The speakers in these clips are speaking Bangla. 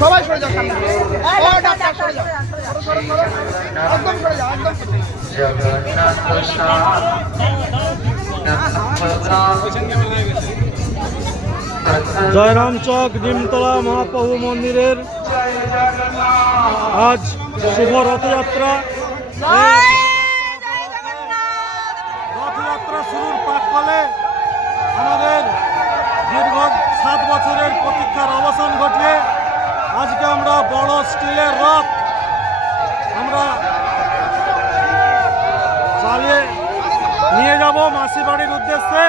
সবাই সরে যাও সামনে। ও ডাক্তার সরে যাও। সরো, সরো, সরো। একদম সরে যাও একদম জয়রাম চক নিমতলা মহাপ্রভু মন্দিরের আজ শুভ রথযাত্রা। রথযাত্রা শুরুর প্রাককালে আমাদের মাসি বাড়ির উদ্দেশ্যে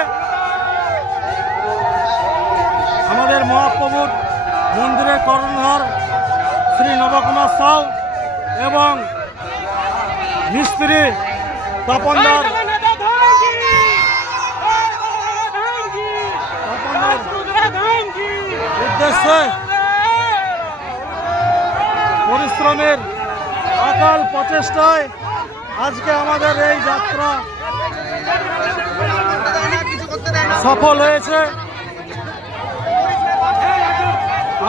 আমাদের মহাপ্রভুর মন্দিরের কর্ণধার শ্রী নবকুমার সাউ এবং মিস্ত্রি তপনদার উদ্দেশ্যে পরিশ্রমের অকাল প্রচেষ্টায় আজকে আমাদের এই যাত্রা সফল হয়েছে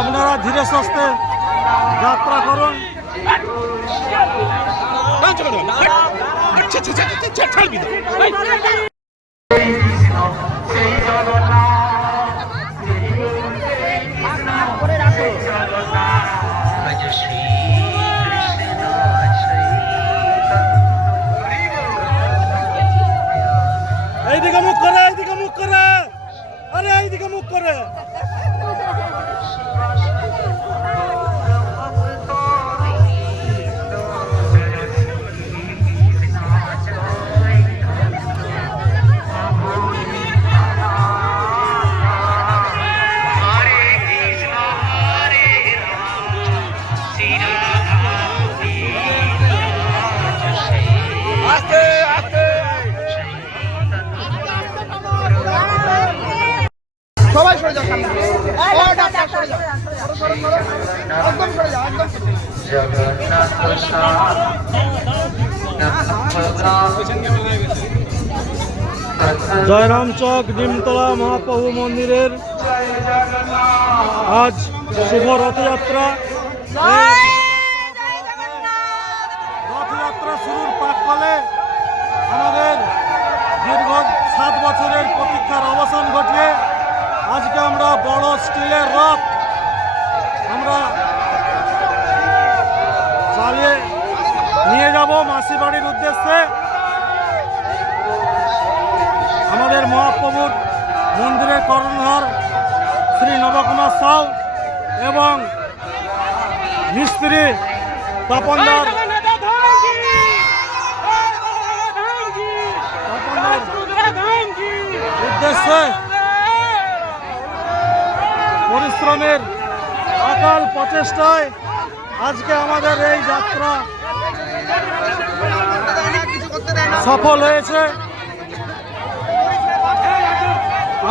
আপনারা ধীরে সস্তে যাত্রা করুন ઉપર সবাই সরে যাও। একদম সরে যাও একদম জয়রাম চক নিমতলা মহাপ্রভু মন্দিরের আজ শুভ রথযাত্রা। রথযাত্রা শুরুর প্রাককালে আমাদের দীর্ঘ সাত বছরের প্রতীক্ষার বাড়ির উদ্দেশ্যে আমাদের মহাপ্রভুর মন্দিরের কর্ণধার শ্রী নবকুমার সাউ এবং মিস্ত্রি তপনদার উদ্দেশ্যে পরিশ্রমের অকাল প্রচেষ্টায় আজকে আমাদের এই যাত্রা সফল হয়েছে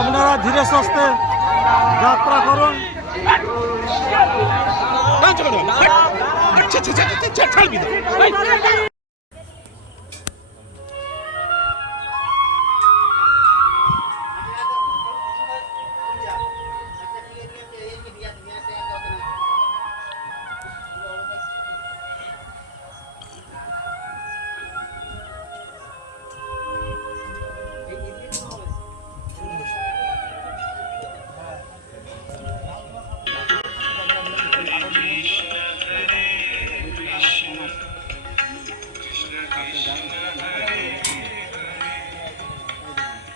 আপনারা ধীরে সস্তে যাত্রা করুন